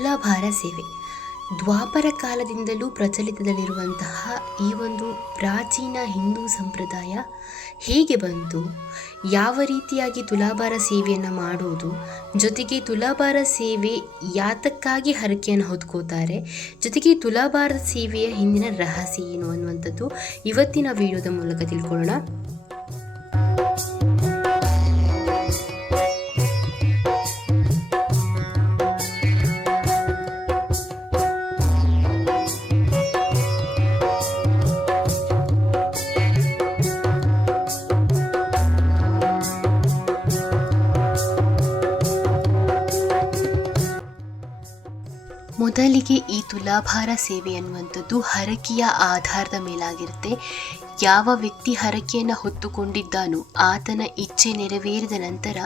ತುಲಾಭಾರ ಸೇವೆ ದ್ವಾಪರ ಕಾಲದಿಂದಲೂ ಪ್ರಚಲಿತದಲ್ಲಿರುವಂತಹ ಈ ಒಂದು ಪ್ರಾಚೀನ ಹಿಂದೂ ಸಂಪ್ರದಾಯ ಹೇಗೆ ಬಂತು, ಯಾವ ರೀತಿಯಾಗಿ ತುಲಾಭಾರ ಸೇವೆಯನ್ನು ಮಾಡುವುದು, ಜೊತೆಗೆ ತುಲಾಭಾರ ಸೇವೆ ಯಾತಕ್ಕಾಗಿ ಹರಕೆಯನ್ನು ಹೊತ್ಕೋತಾರೆ, ಜೊತೆಗೆ ತುಲಾಭಾರದ ಸೇವೆಯ ಹಿಂದಿನ ರಹಸ್ಯ ಏನು ಅನ್ನುವಂಥದ್ದು ಇವತ್ತಿನ ವಿಡಿಯೋದ ಮೂಲಕ ತಿಳ್ಕೊಳ್ಳೋಣ. ಮೊದಲಿಗೆ ಈ ತುಲಾಭಾರ ಸೇವೆ ಅನ್ನುವಂಥದ್ದು ಹರಕೆಯ ಆಧಾರದ ಮೇಲಾಗಿರುತ್ತೆ. ಯಾವ ವ್ಯಕ್ತಿ ಹರಕೆಯನ್ನು ಹೊತ್ತುಕೊಂಡಿದ್ದಾನೋ ಆತನ ಇಚ್ಛೆ ನೆರವೇರಿದ ನಂತರ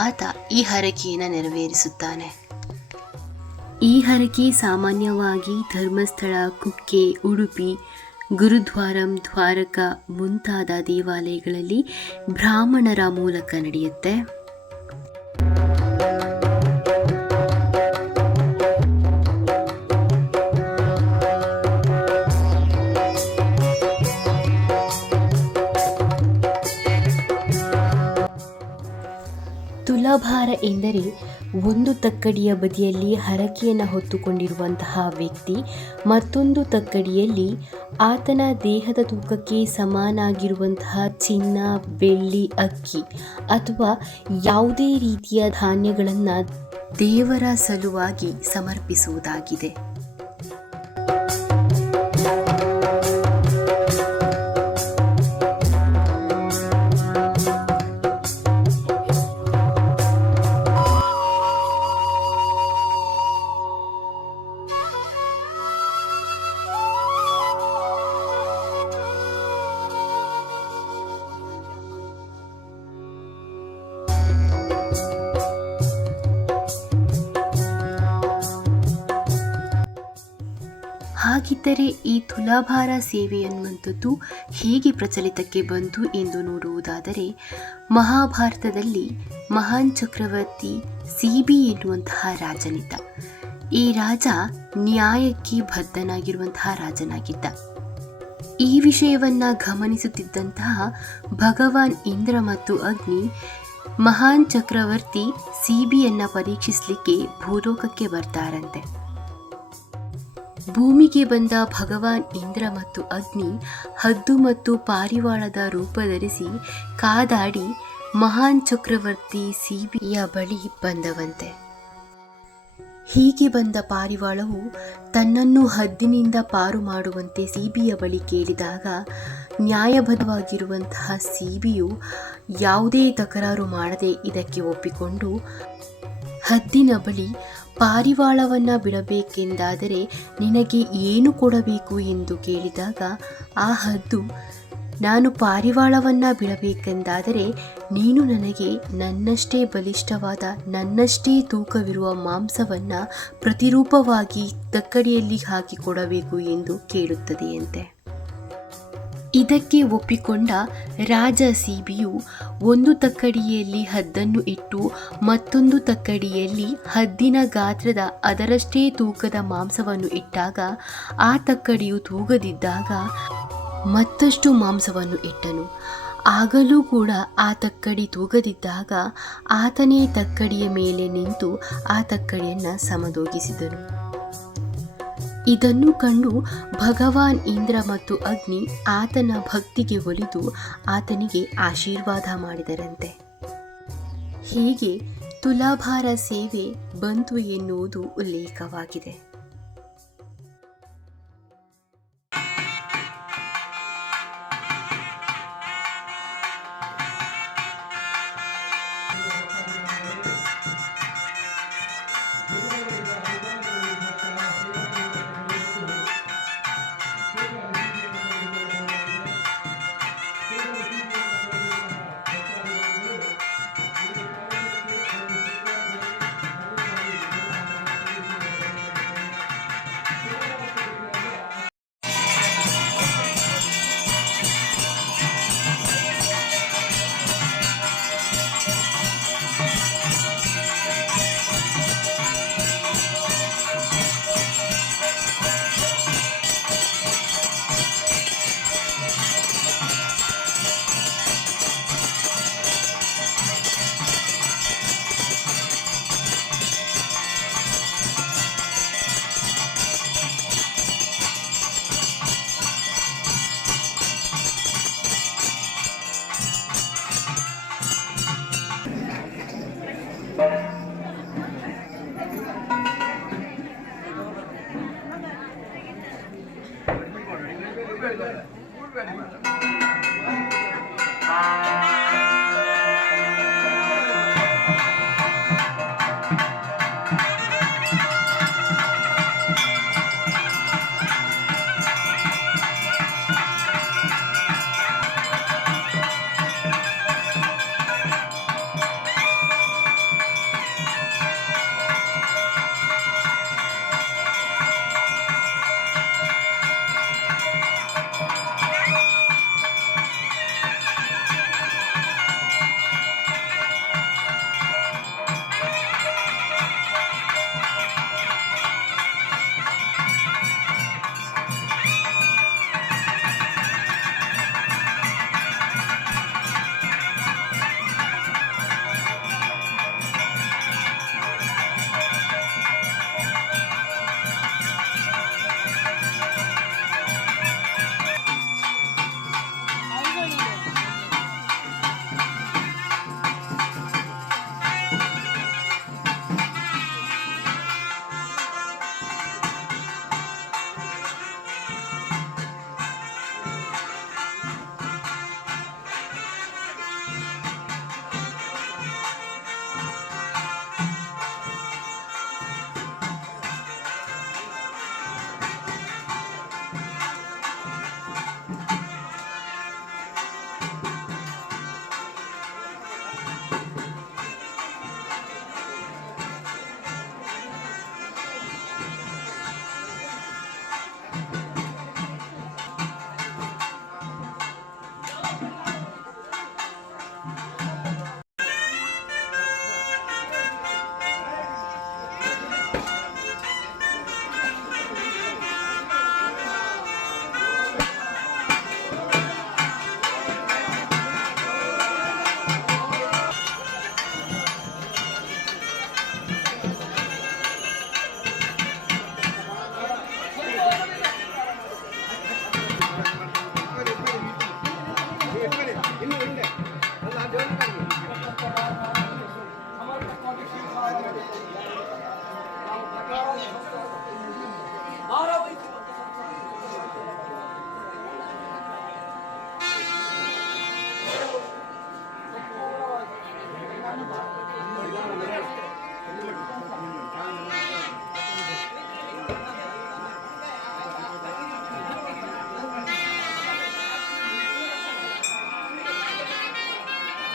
ಆತ ಈ ಹರಕೆಯನ್ನು ನೆರವೇರಿಸುತ್ತಾನೆ. ಈ ಹರಕೆ ಸಾಮಾನ್ಯವಾಗಿ ಧರ್ಮಸ್ಥಳ, ಕುಕ್ಕೆ, ಉಡುಪಿ, ಗುರುದ್ವಾರಂ, ದ್ವಾರಕ ಮುಂತಾದ ದೇವಾಲಯಗಳಲ್ಲಿ ಬ್ರಾಹ್ಮಣರ ಮೂಲಕ ನಡೆಯುತ್ತೆ. ತುಲಾಭಾರ ಎಂದರೆ ಒಂದು ತಕ್ಕಡಿಯ ಬದಿಯಲ್ಲಿ ಹರಕೆಯನ್ನು ಹೊತ್ತುಕೊಂಡಿರುವಂತಹ ವ್ಯಕ್ತಿ ಮತ್ತೊಂದು ತಕ್ಕಡಿಯಲ್ಲಿ ಆತನ ದೇಹದ ತೂಕಕ್ಕೆ ಸಮನಾಗಿರುವಂತಹ ಚಿನ್ನ, ಬೆಳ್ಳಿ, ಅಕ್ಕಿ ಅಥವಾ ಯಾವುದೇ ರೀತಿಯ ಧಾನ್ಯಗಳನ್ನು ದೇವರ ಸಲುವಾಗಿ ಸಮರ್ಪಿಸುವುದಾಗಿದೆ. ಹಾಗಿದ್ದರೆ ಈ ತುಲಾಭಾರ ಸೇವೆ ಅನ್ನುವಂಥದ್ದು ಹೇಗೆ ಪ್ರಚಲಿತಕ್ಕೆ ಬಂತು ಎಂದು ನೋಡುವುದಾದರೆ, ಮಹಾಭಾರತದಲ್ಲಿ ಮಹಾನ್ ಚಕ್ರವರ್ತಿ ಸಿಬಿ ಎನ್ನುವಂತಹ ರಾಜನಿದ್ದ. ಈ ರಾಜ ನ್ಯಾಯಕ್ಕೆ ಬದ್ಧನಾಗಿರುವಂತಹ ರಾಜನಾಗಿದ್ದ. ಈ ವಿಷಯವನ್ನು ಗಮನಿಸುತ್ತಿದ್ದಂತಹ ಭಗವಾನ್ ಇಂದ್ರ ಮತ್ತು ಅಗ್ನಿ ಮಹಾನ್ ಚಕ್ರವರ್ತಿ ಸಿಬಿಯನ್ನು ಪರೀಕ್ಷಿಸಲಿಕ್ಕೆ ಭೂಲೋಕಕ್ಕೆ ಬರ್ತಾರಂತೆ. ಭೂಮಿಗೆ ಬಂದ ಭಗವಾನ್ ಇಂದ್ರ ಮತ್ತು ಅಗ್ನಿ ಹದ್ದು ಮತ್ತು ಪಾರಿವಾಳದ ರೂಪ ಧರಿಸಿ ಕಾದಾಡಿ ಮಹಾನ್ ಚಕ್ರವರ್ತಿ ಸಿಬಿಯ ಬಳಿ ಬಂದವಂತೆ. ಹೀಗೆ ಬಂದ ಪಾರಿವಾಳವು ತನ್ನನ್ನು ಹದ್ದಿನಿಂದ ಪಾರು ಮಾಡುವಂತೆ ಸಿಬಿಯ ಬಳಿ ಕೇಳಿದಾಗ ನ್ಯಾಯಬದ್ಧವಾಗಿರುವಂತಹ ಸಿಬಿಯು ಯಾವುದೇ ತಕರಾರು ಮಾಡದೆ ಇದಕ್ಕೆ ಒಪ್ಪಿಕೊಂಡು ಹದ್ದಿನ ಬಳಿ ಪಾರಿವಾಳವನ್ನು ಬಿಡಬೇಕೆಂದಾದರೆ ನಿನಗೆ ಏನು ಕೊಡಬೇಕು ಎಂದು ಕೇಳಿದಾಗ ಆ ಹದ್ದು, ನಾನು ಪಾರಿವಾಳವನ್ನು ಬಿಡಬೇಕೆಂದಾದರೆ ನೀನು ನನಗೆ ನನ್ನಷ್ಟೇ ಬಲಿಷ್ಠವಾದ, ನನ್ನಷ್ಟೇ ತೂಕವಿರುವ ಮಾಂಸವನ್ನು ಪ್ರತಿರೂಪವಾಗಿ ತಕ್ಕಡಿಯಲ್ಲಿ ಹಾಕಿ ಕೊಡಬೇಕು ಎಂದು ಕೇಳುತ್ತದೆಯಂತೆ. ಇದಕ್ಕೆ ಒಪ್ಪಿಕೊಂಡ ರಾಜ ಸಿಬಿಯು ಒಂದು ತಕ್ಕಡಿಯಲ್ಲಿ ಹದ್ದನ್ನು ಇಟ್ಟು ಮತ್ತೊಂದು ತಕ್ಕಡಿಯಲ್ಲಿ ಹದ್ದಿನ ಗಾತ್ರದ ಅದರಷ್ಟೇ ತೂಕದ ಮಾಂಸವನ್ನು ಇಟ್ಟಾಗ ಆ ತಕ್ಕಡಿಯು ತೂಗದಿದ್ದಾಗ ಮತ್ತಷ್ಟು ಮಾಂಸವನ್ನು ಇಟ್ಟನು. ಆಗಲೂ ಕೂಡ ಆ ತಕ್ಕಡಿ ತೂಗದಿದ್ದಾಗ ಆತನೇ ತಕ್ಕಡಿಯ ಮೇಲೆ ನಿಂತು ಆ ತಕ್ಕಡಿಯನ್ನು ಸಮದೂಗಿಸಿದನು. ಇದನ್ನು ಕಂಡು ಭಗವಾನ್ ಇಂದ್ರ ಮತ್ತು ಅಗ್ನಿ ಆತನ ಭಕ್ತಿಗೆ ಒಲಿದು ಆತನಿಗೆ ಆಶೀರ್ವಾದ ಮಾಡಿದರಂತೆ. ಹೀಗೆ ತುಲಾಭಾರ ಸೇವೆ ಬಂತು ಎನ್ನುವುದು ಉಲ್ಲೇಖವಾಗಿದೆ.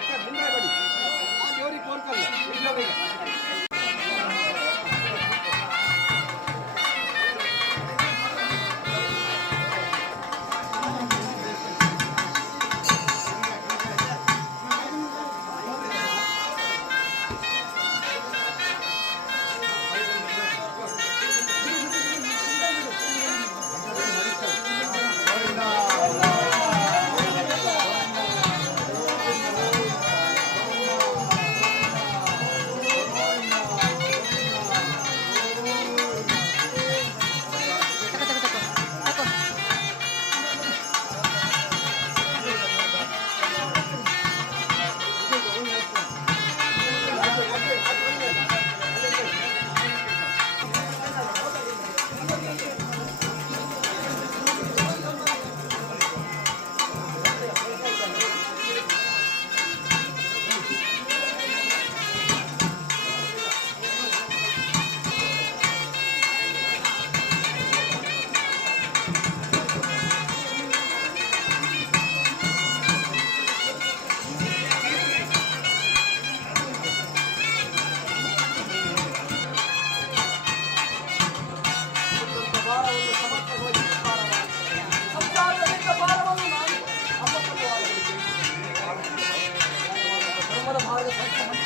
ಮುಂದೆ ಬಡಿ ಆ ದೇವರಿಗೆ ಕೋರ್ಕಲ್ಲ ಭಾರತ